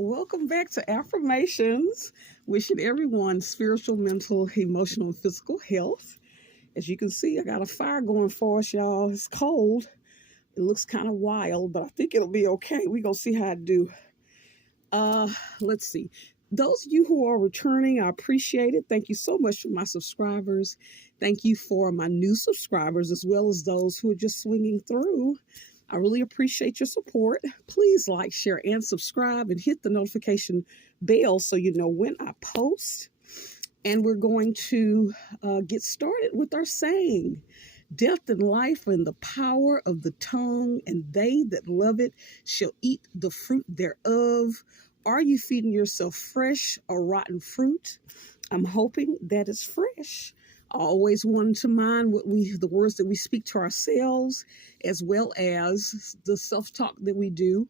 Welcome back to Affirmations. Wishing everyone spiritual, mental, emotional, and physical health. As you can see, I got a fire going for us, y'all. It's cold. It looks kind of wild, but I think it'll be okay. We're going to see how I do. Uh, let's see. Those of you who are returning, I appreciate it. Thank you so much for my subscribers. Thank you for my new subscribers, as well as those who are just swinging through. I really appreciate your support. Please like, share, and subscribe, and hit the notification bell so you know when I post. And we're going to get started with our saying. Death and life are in the power of the tongue, and they that love it shall eat the fruit thereof. Are you feeding yourself fresh or rotten fruit? I'm hoping that it's fresh. I always wanted to mind the words that we speak to ourselves, as well as the self-talk that we do,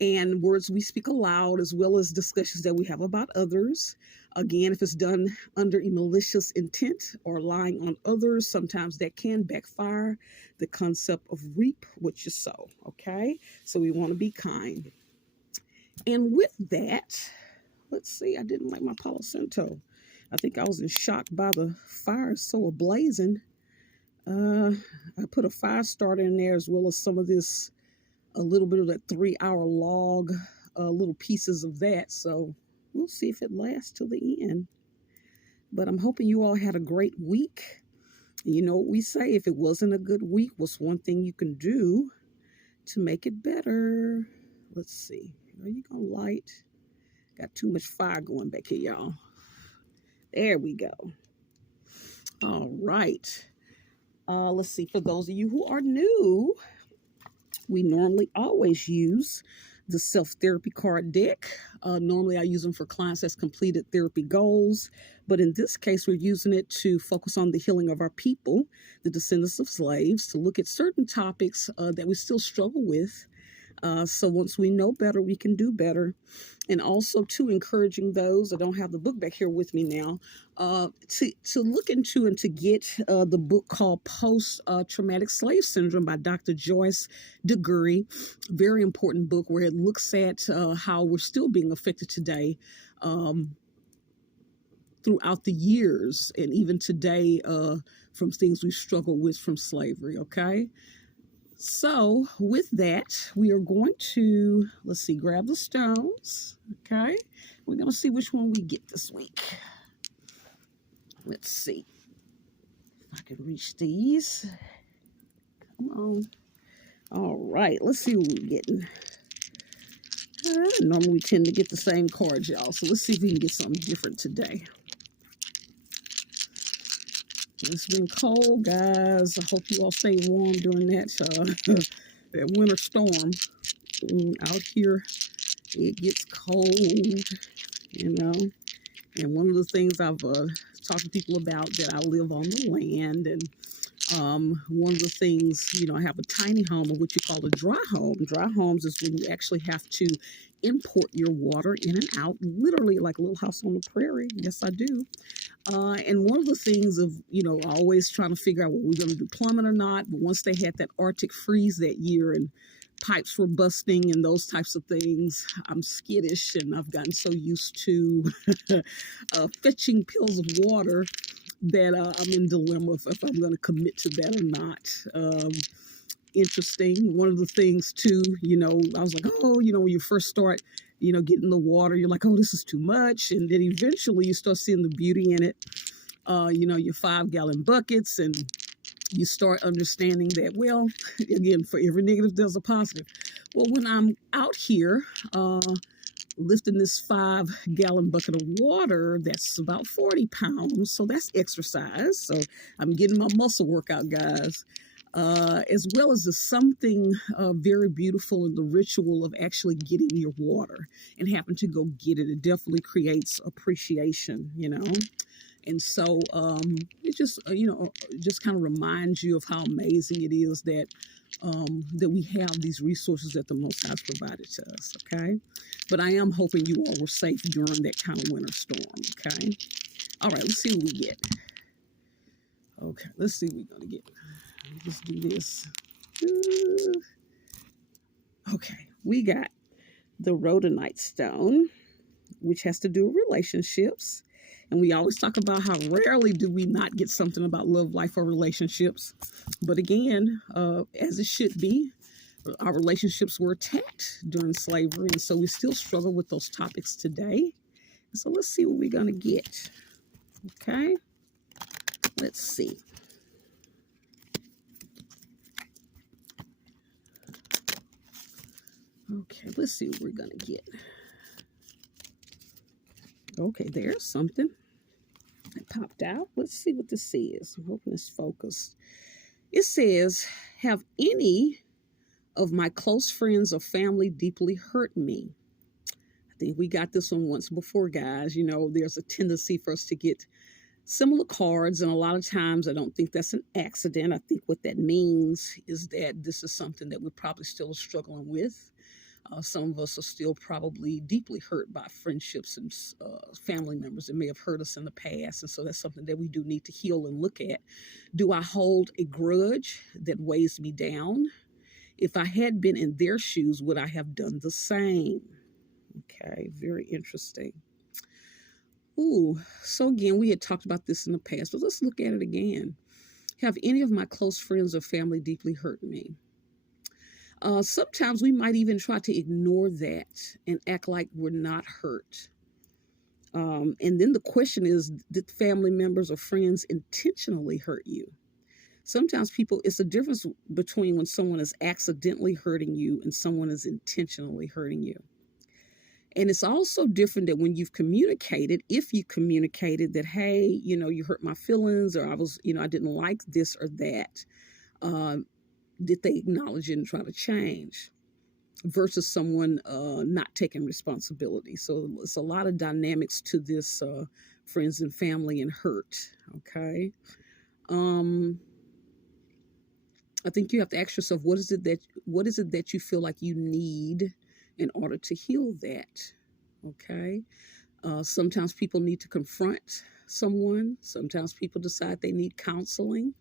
and words we speak aloud, as well as discussions that we have about others. Again, if it's done under a malicious intent or lying on others, sometimes that can backfire. The concept of reap what you sow, okay? So we want to be kind. And with that, let's see, I didn't like my Palo Santo. I think I was in shock by the fire so ablazing. I put a fire starter in there, as well as some of this, a little bit of that 3-hour log, little pieces of that. So we'll see if it lasts till the end. But I'm hoping you all had a great week. You know what we say, if it wasn't a good week, what's one thing you can do to make it better? Let's see. Are you going to light? Got too much fire going back here, y'all. There we go. All right. Let's see. For those of you who are new, we normally always use the self-therapy card deck. Normally I use them for clients that's completed therapy goals, but in this case we're using it to focus on the healing of our people, the descendants of slaves, to look at certain topics that we still struggle with. So once we know better, we can do better. And also, too, encouraging those, I don't have the book back here with me now, to look into and to get the book called Post-Traumatic Slave Syndrome by Dr. Joyce DeGury. Very important book where it looks at how we're still being affected today throughout the years, and even today from things we struggled with from slavery, okay? So with that, we are going to, let's see, grab the stones, okay? We're going to see which one we get this week. Let's see if I can reach these. Come on. All right, let's see what we're getting. Normally we tend to get the same cards, y'all, so let's see if we can get something different today. It's been cold, guys. I hope you all stay warm during that that winter storm. Out here, it gets cold, you know. And one of the things I've talked to people about, that I live on the land, and one of the things, you know, I have a tiny home, or what you call a dry home. Dry homes is when you actually have to import your water in and out, literally like a little house on the prairie. Yes, I do. And one of the things of, you know, always trying to figure out what we're going to do, plumbing or not. But once they had that Arctic freeze that year and pipes were busting and those types of things, I'm skittish, and I've gotten so used to fetching pills of water that I'm in dilemma if I'm going to commit to that or not. Interesting. One of the things too, you know, I was like, oh, you know, when you first start, you know, getting the water, you're like, oh, this is too much. And then eventually you start seeing the beauty in it. You know, your 5-gallon buckets, and you start understanding that, well, again, for every negative, there's a positive. Well, when I'm out here lifting this 5-gallon bucket of water, that's about 40 pounds. So that's exercise. So I'm getting my muscle workout, guys. As well as the something very beautiful in the ritual of actually getting your water and having to go get it. It definitely creates appreciation, you know. And so it just, you know, just kind of reminds you of how amazing it is that that we have these resources that the Most High has provided to us, okay? But I am hoping you all were safe during that kind of winter storm, okay? All right, let's see what we get. Okay, let's see what we're going to get. Let's do this. Okay, we got the rhodonite stone, which has to do with relationships. And we always talk about how rarely do we not get something about love, life, or relationships. But again, as it should be, our relationships were attacked during slavery. And so we still struggle with those topics today. So let's see what we're going to get. Okay. Let's see. Okay, let's see what we're going to get. Okay, there's something that popped out. Let's see what this says. I'm hoping it's focused. It says, have any of my close friends or family deeply hurt me? I think we got this one once before, guys. You know, there's a tendency for us to get similar cards, and a lot of times I don't think that's an accident. I think what that means is that this is something that we're probably still struggling with. Some of us are still probably deeply hurt by friendships and family members that may have hurt us in the past. And so that's something that we do need to heal and look at. Do I hold a grudge that weighs me down? If I had been in their shoes, would I have done the same? Okay, very interesting. Ooh, so again, we had talked about this in the past, but let's look at it again. Have any of my close friends or family deeply hurt me? Sometimes we might even try to ignore that and act like we're not hurt. And then the question is, did family members or friends intentionally hurt you? Sometimes it's a difference between when someone is accidentally hurting you and someone is intentionally hurting you. And it's also different that when you've communicated, if you communicated that, hey, you hurt my feelings, or I didn't like this or that. Did they acknowledge it and try to change, versus someone not taking responsibility? So it's a lot of dynamics to this friends and family and hurt. Okay. I think you have to ask yourself, what is it that you feel like you need in order to heal that? Okay. Sometimes people need to confront someone. Sometimes people decide they need counseling.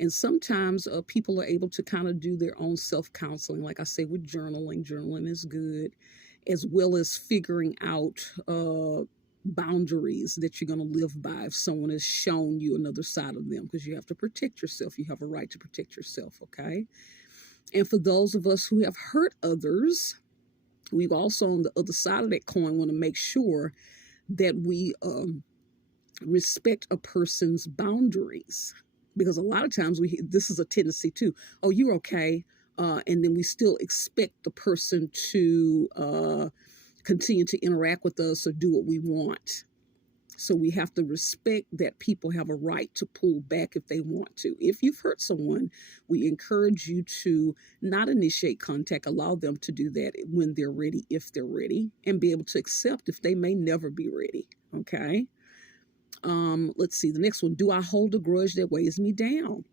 And sometimes people are able to kind of do their own self-counseling. Like I say, with journaling. Journaling is good, as well as figuring out boundaries that you're going to live by if someone has shown you another side of them, because you have to protect yourself. You have a right to protect yourself, okay? And for those of us who have hurt others, we've also, on the other side of that coin, want to make sure that we respect a person's boundaries. Because a lot of times this is a tendency too. Oh, you're okay. And then we still expect the person to continue to interact with us or do what we want. So we have to respect that people have a right to pull back if they want to. If you've hurt someone, we encourage you to not initiate contact. Allow them to do that when they're ready, if they're ready, and be able to accept if they may never be ready. Okay. Let's see, the next one. Do I hold a grudge that weighs me down?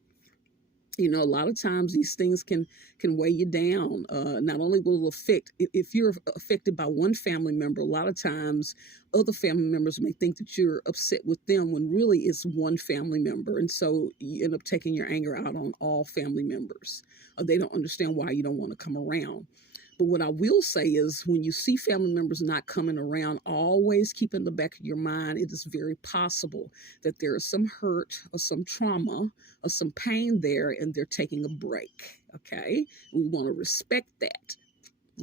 A lot of times these things can weigh you down. Not only will it affect, if you're affected by one family member, a lot of times other family members may think that you're upset with them when really it's one family member. And so you end up taking your anger out on all family members. They don't understand why you don't want to come around. But what I will say is, when you see family members not coming around, always keep in the back of your mind, it is very possible that there is some hurt or some trauma or some pain there, and they're taking a break. Okay. We want to respect that.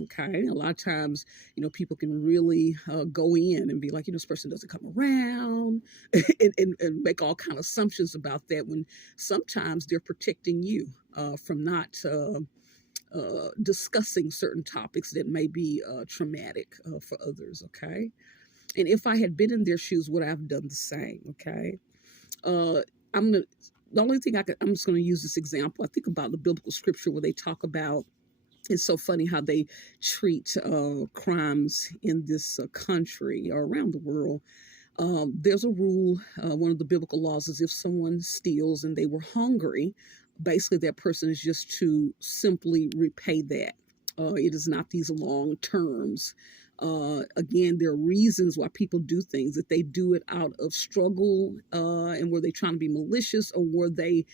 Okay. A lot of times, people can really go in and be like, this person doesn't come around and make all kind of assumptions about that, when sometimes they're protecting you from not discussing certain topics that may be traumatic for others. Okay. And if I had been in their shoes, would I have done the same? Okay. The only thing I'm just going to use this example. I think about the biblical scripture where they talk about, it's so funny how they treat crimes in this country or around the world. There's a rule, one of the biblical laws is, if someone steals and they were hungry, basically that person is just to simply repay that. It is not these long terms. Again, there are reasons why people do things, that they do it out of struggle, and were they trying to be malicious, or were they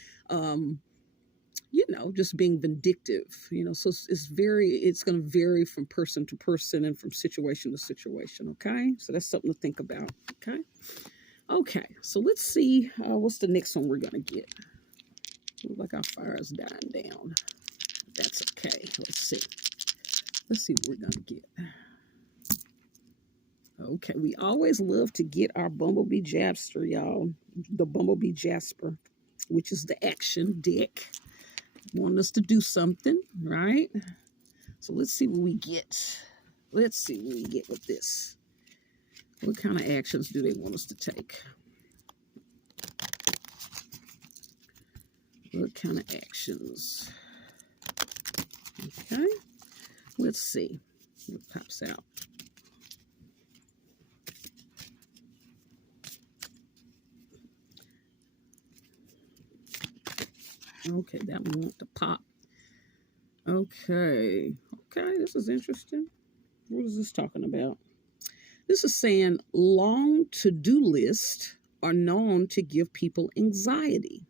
just being vindictive, so it's going to vary from person to person and from situation to situation. Okay. So that's something to think about. Okay. Okay. So let's see. What's the next one we're going to get? Looks like our fire is dying down. That's okay. Let's see. Let's see what we're going to get. Okay. We always love to get our Bumblebee Jasper, y'all. The Bumblebee Jasper, which is the action deck. Want us to do something, right? So let's see what we get. Let's see what we get with this. What kind of actions do they want us to take? What kind of actions? Okay. Let's see what pops out. Okay, that one wants to pop. Okay. Okay, this is interesting. What is this talking about? This is saying long to-do lists are known to give people anxiety.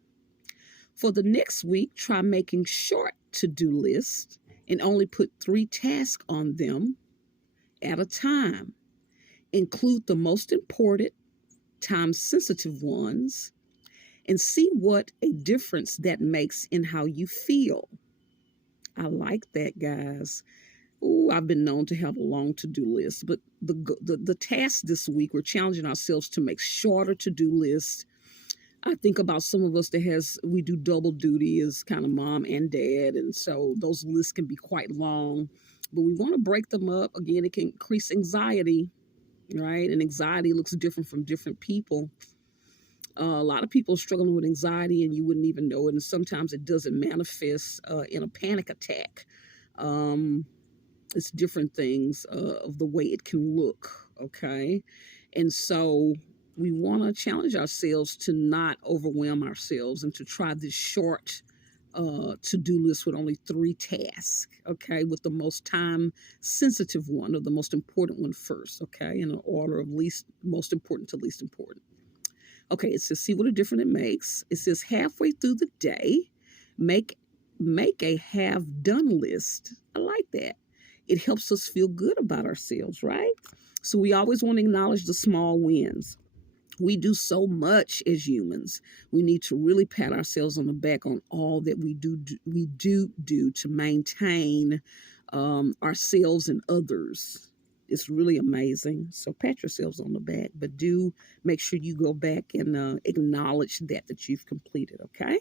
For the next week, try making short to-do lists and only put 3 tasks on them at a time. Include the most important, time-sensitive ones, and see what a difference that makes in how you feel. I like that, guys. Ooh, I've been known to have a long to-do list, but the task this week, we're challenging ourselves to make shorter to-do lists. I think about some of us we do double duty as kind of mom and dad, and so those lists can be quite long, but we want to break them up. Again, it can increase anxiety, right? And anxiety looks different from different people. A lot of people are struggling with anxiety and you wouldn't even know it, and sometimes it doesn't manifest in a panic attack. It's different things of the way it can look, okay? And so we want to challenge ourselves to not overwhelm ourselves and to try this short to-do list with only 3 tasks, okay? With the most time-sensitive one or the most important one first, okay? In an order of most important to least important. Okay, it says, see what a difference it makes. It says halfway through the day, make a have-done list. I like that. It helps us feel good about ourselves, right? So we always want to acknowledge the small wins. We do so much as humans. We need to really pat ourselves on the back on all that we do to maintain ourselves and others. It's really amazing. So pat yourselves on the back, but do make sure you go back and acknowledge that you've completed, okay?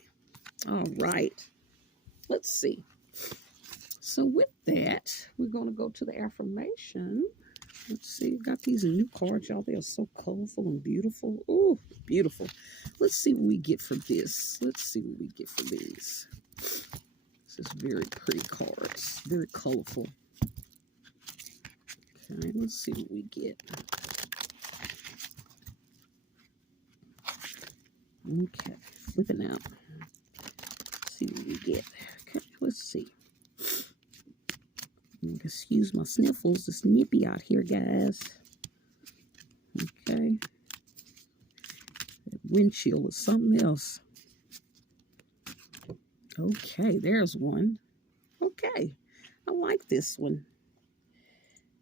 All right. Let's see. So with that, we're going to go to the affirmation. Let's see. We've got these new cards, y'all. They are so colorful and beautiful. Ooh, beautiful. Let's see what we get for this. Let's see what we get for these. This is very pretty cards. Very colorful. Okay, let's see what we get. Okay, flipping out. Let's see what we get. Okay, let's see. Excuse my sniffles. It's nippy out here, guys. Okay. That wind chill is something else. Okay, there's one. Okay, I like this one.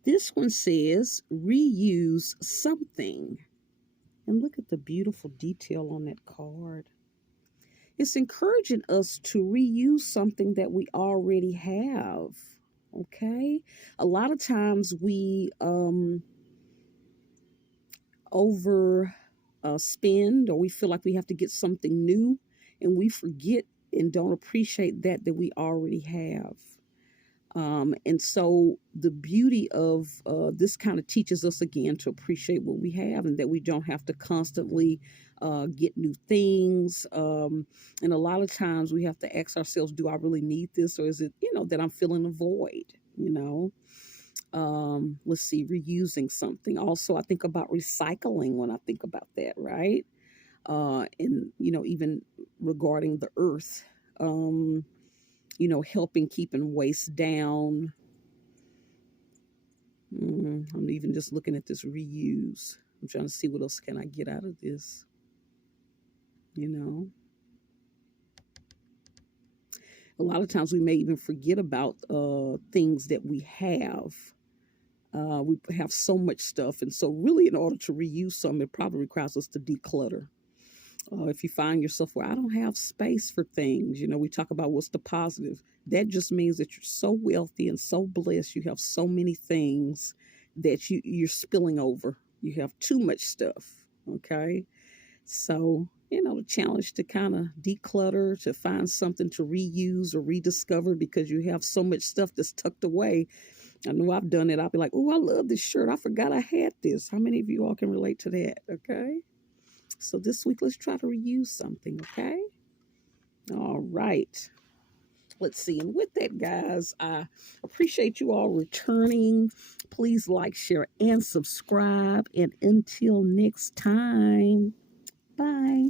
This one says, reuse something. And look at the beautiful detail on that card. It's encouraging us to reuse something that we already have. Okay? A lot of times we spend, or we feel like we have to get something new, and we forget and don't appreciate that we already have. And so the beauty of this kind of teaches us again to appreciate what we have, and that we don't have to constantly get new things. And a lot of times we have to ask ourselves, do I really need this? Or is it, that I'm filling a void, let's see, reusing something. Also, I think about recycling when I think about that, right? And, even regarding the earth, helping keeping waste down. I'm even just looking at this reuse. I'm trying to see what else can I get out of this, A lot of times we may even forget about things that we have. We have so much stuff. And so, really, in order to reuse some, it probably requires us to declutter. If you find yourself where I don't have space for things, we talk about what's the positive. That just means that you're so wealthy and so blessed. You have so many things that you're spilling over. You have too much stuff. Okay. So, the challenge to kind of declutter, to find something to reuse or rediscover because you have so much stuff that's tucked away. I know I've done it. I'll be like, oh, I love this shirt. I forgot I had this. How many of you all can relate to that? Okay. So this week, let's try to reuse something, okay? All right. Let's see. And with that, guys, I appreciate you all returning. Please like, share, and subscribe. And until next time, bye.